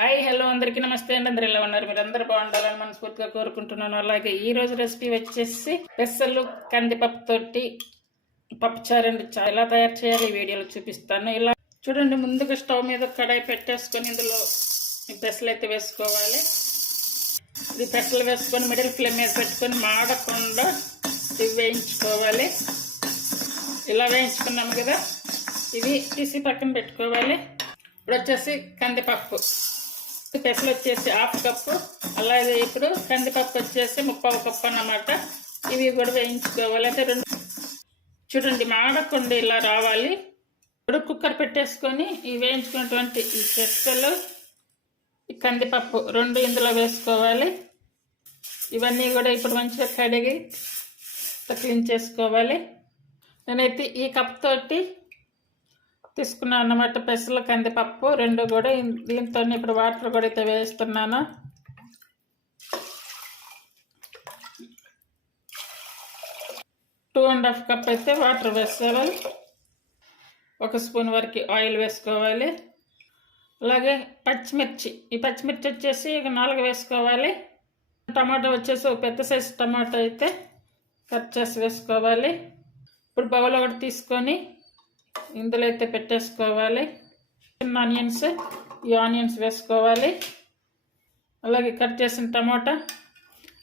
Hi hello అందరికీ నమస్తే అండి. అందరు ఎలా ఉన్నారు? మీరు అందరూ బాగుండాలని మనస్ఫూర్తిగా కోరుకుంటున్నాను. అలాగే ఈ రోజు రెసిపీ వచ్చేసి పెసలు కందిపప్పు తోటి పప్పుచారు అండి. ఎలా తయారు చేయాలి ఈ వీడియోలో చూపిస్తాను. ఇలా చూడండి, ముందుగా స్టవ్ మీద కడాయి పెట్టేసుకొని ఇందులో పెసలు అయితే వేసుకోవాలి. ఇది పెసలు వేసుకొని మిడిల్ ఫ్లేమ్ మీద పెట్టుకొని మాడకుండా ఇవి వేయించుకోవాలి. ఇలా వేయించుకున్నాము కదా, ఇవి తీసి పక్కన పెట్టుకోవాలి. ఇప్పుడు వచ్చేసి కందిపప్పు, పెసలు వచ్చేసి 1/2 కప్పు, అలాగే ఇప్పుడు కందిపప్పు వచ్చేసి 3/4 కప్పు అన్నమాట. ఇవి కూడా వేయించుకోవాలి. అంటే చూడండి, మాడకుండా ఇలా రావాలి. ఇప్పుడు కుక్కర్ పెట్టేసుకొని ఈ వేయించుకున్నటువంటి ఈ పెసలు, ఈ కందిపప్పు 2 ఇందులో వేసుకోవాలి. ఇవన్నీ కూడా ఇప్పుడు మంచిగా కడిగి క్లీన్ చేసుకోవాలి. నేనైతే ఈ కప్ తోటి తీసుకున్నాను అన్నమాట పెసలు కందిపప్పు 2 కూడా. దీంతో ఇప్పుడు వాటర్ కూడా అయితే వేస్తున్నాను. టూ అండ్ హాఫ్ కప్ అయితే వాటర్ వేసుకోవాలి. 1 స్పూన్ వరకు ఆయిల్ వేసుకోవాలి. అలాగే పచ్చిమిర్చి, ఈ పచ్చిమిర్చి వచ్చేసి 4 వేసుకోవాలి. టమాటా వచ్చేసి ఒక పెద్ద సైజు టమాటా అయితే కట్ చేసి వేసుకోవాలి. ఇప్పుడు బౌల్ ఒకటి తీసుకొని ఇందులో అయితే పెట్టేసుకోవాలి. చిన్న ఆనియన్స్, ఈ ఆనియన్స్ వేసుకోవాలి. అలాగే కట్ చేసిన టమాటా,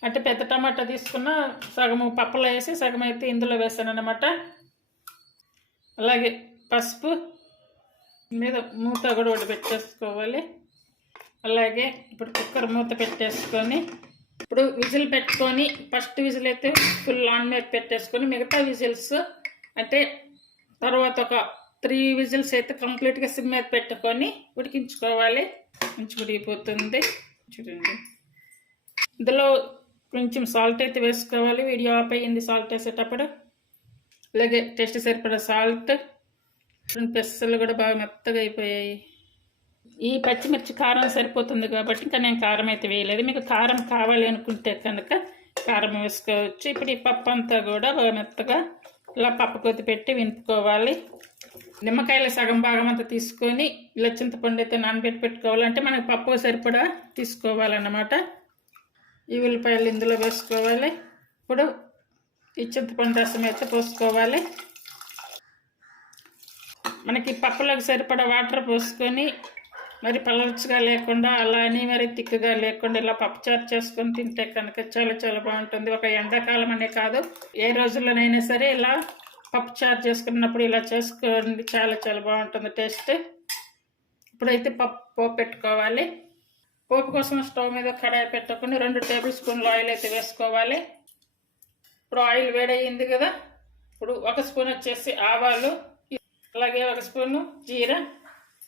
అంటే పెద్ద టమాటా తీసుకున్న సగము పప్పులో వేసి సగం అయితే ఇందులో వేసాను అన్నమాట. అలాగే పసుపు మీద మూత కూడా ఒకటి పెట్టేసుకోవాలి. అలాగే ఇప్పుడు కుక్కర్ మూత పెట్టేసుకొని ఇప్పుడు విజిల్ పెట్టుకొని ఫస్ట్ విజిల్ అయితే ఫుల్ ఆన్ మీద పెట్టేసుకొని మిగతా విజిల్స్ అంటే తర్వాత ఒక 3 విజిల్స్ అయితే కంప్లీట్గా సిమ్ మీద పెట్టుకొని ఉడికించుకోవాలి. మంచిగా ఉడికిపోతుంది. చూడండి, ఇందులో కొంచెం సాల్ట్ అయితే వేసుకోవాలి. వీడియో ఆఫ్ అయ్యింది సాల్ట్ వేసేటప్పుడు. అలాగే టేస్ట్ సరిపడా సాల్ట్. పెసలు కూడా బాగా మెత్తగా అయిపోయాయి. ఈ పచ్చిమిర్చి కారం సరిపోతుంది కాబట్టి ఇంకా నేను కారం అయితే వేయలేదు. మీకు కారం కావాలి అనుకుంటే కనుక కారం వేసుకోవచ్చు. ఇప్పుడు ఈ పప్పు అంతా కూడా బాగా మెత్తగా ఇలా పప్పు కొద్ది పెట్టి వినుపుకోవాలి. నిమ్మకాయల సగం భాగం అంతా తీసుకొని ఇలా చింతపండు అయితే నానబెట్టి పెట్టుకోవాలంటే మనకి పప్పు సరిపడా తీసుకోవాలన్నమాట. ఈ ఉల్లిపాయలు ఇందులో వేసుకోవాలి. ఇప్పుడు ఈ చింతపండు రసం అయితే పోసుకోవాలి. మనకి పప్పులకు సరిపడా వాటర్ పోసుకొని మరి పలచగా లేకుండా అలానే మరి తిక్కుగా లేకుండా ఇలా పప్పుచారు చేసుకొని తింటే కనుక చాలా చాలా బాగుంటుంది. ఒక ఎండాకాలం అనే కాదు, ఏ రోజుల్లోనైనా సరే ఇలా పప్పుచారు చేసుకున్నప్పుడు ఇలా చేసుకోండి, చాలా చాలా బాగుంటుంది టేస్ట్. ఇప్పుడైతే పప్పు పెట్టుకోవాలి. పోపు కోసం స్టవ్ మీద కడాయి పెట్టుకొని 2 టేబుల్ స్పూన్లు ఆయిల్ అయితే వేసుకోవాలి. ఇప్పుడు ఆయిల్ వేడయింది కదా, ఇప్పుడు 1 స్పూన్ వచ్చేసి ఆవాలు, అలాగే 1 స్పూను జీరా,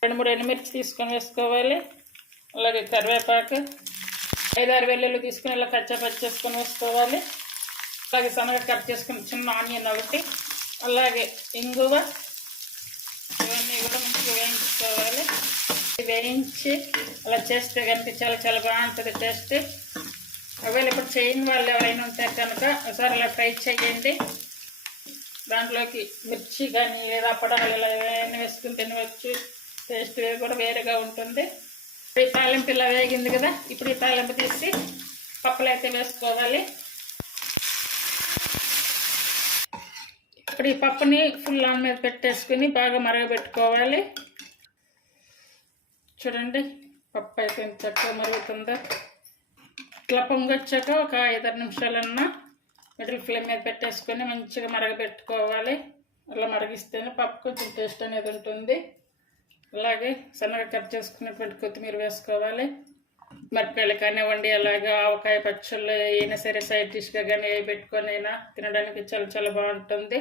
2-3 ఎండుమిర్చి తీసుకొని వేసుకోవాలి. అలాగే కరివేపాకు, 5-6 వెల్లుల్లి తీసుకొని ఇలా కచ్చాపచ్చి చేసుకొని వేసుకోవాలి. అలాగే సన్నగా కట్ చేసుకుని చిన్న ఆనియన్ ఒకటి, అలాగే ఇంగువ, ఇవన్నీ కూడా మంచిగా వేయించుకోవాలి. వేయించి అలా చేస్తే కనుక చాలా చాలా బాగుంటుంది టేస్ట్. ఒకవేళ ఇప్పుడు చేయని వాళ్ళు ఎవరైనా ఉంటే కనుక ఒకసారి అలా ట్రై చేయండి. దాంట్లోకి మిర్చి కానీ లేదా అప్పడాలు ఇలా ఏమైనా వేసుకుని తినవచ్చు. టేస్ట్ కూడా వేరేగా ఉంటుంది. ఇప్పుడు ఈ తాలింపు ఇలా వేగింది కదా, ఇప్పుడు ఈ తాలింపు తీసి పప్పులు అయితే వేసుకోవాలి. ఇప్పుడు ఈ పప్పుని ఫుల్ ఆన్ మీద పెట్టేసుకుని బాగా మరగబెట్టుకోవాలి. చూడండి, పప్పు అయితే చక్కగా మరుగుతుందా. ఇట్లా పొంగొచ్చాక ఒక 5-6 నిమిషాలన్నా మిడిల్ ఫ్లేమ్ మీద పెట్టేసుకొని మంచిగా మరగబెట్టుకోవాలి. అలా మరిగిస్తేనే పప్పు కొంచెం టేస్ట్ అనేది ఉంటుంది. అలాగే సన్నగా కట్ చేసుకున్నటువంటి కొత్తిమీర వేసుకోవాలి. మిరపకాయలు కానివ్వండి, అలాగే ఆవకాయ పచ్చళ్ళు అయినా సరే సైడ్ డిష్గా కానీ పెట్టుకొని అయినా తినడానికి చాలా చాలా బాగుంటుంది.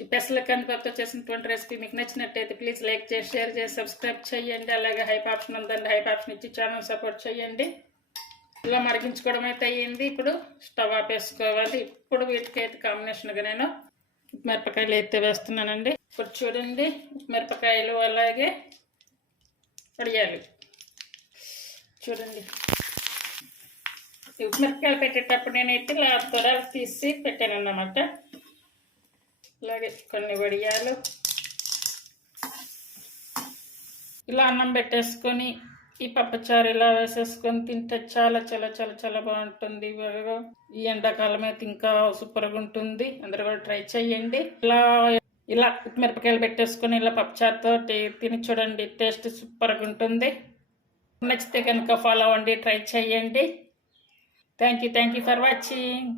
ఈ పెసల కందిపప్పుతో చేసినటువంటి రెసిపీ మీకు నచ్చినట్టయితే ప్లీజ్ లైక్ చేసి, షేర్ చేసి, సబ్స్క్రైబ్ చేయండి. అలాగే హైప్ ఆప్షన్ ఉందండి, హైప్ ఆప్షన్ ఇచ్చి ఛానల్ సపోర్ట్ చేయండి. ఇలా మరిగించుకోవడం అయితే అయ్యింది. ఇప్పుడు స్టవ్ ఆపేసుకోవాలి. ఇప్పుడు వీటికైతే కాంబినేషన్గా నేను మిరపకాయలు అయితే వేస్తున్నానండి. ఇప్పుడు చూడండి, మిరపకాయలు అలాగే వడియాలు. చూడండి, మిరపకాయలు పెట్టేటప్పుడు నేనైతే ఇలా త్వరలు తీసి పెట్టాను అన్నమాట. అలాగే కొన్ని వడియాలు ఇలా అన్నం పెట్టేసుకొని ఈ పప్పుచారు ఇలా వేసేసుకొని తింటే చాలా చాలా చాలా చాలా బాగుంటుంది. ఈ ఎండాకాలం అయితే ఇంకా సూపర్గా ఉంటుంది. అందరూ కూడా ట్రై చేయండి. ఇలా మిరపకాయలు పెట్టేసుకొని ఇలా పప్పుచారుతో తిని చూడండి. టేస్ట్ సూపర్గా ఉంటుంది. నచ్చితే కనుక ఫాలో అవ్వండి, ట్రై చేయండి. Thank you for watching.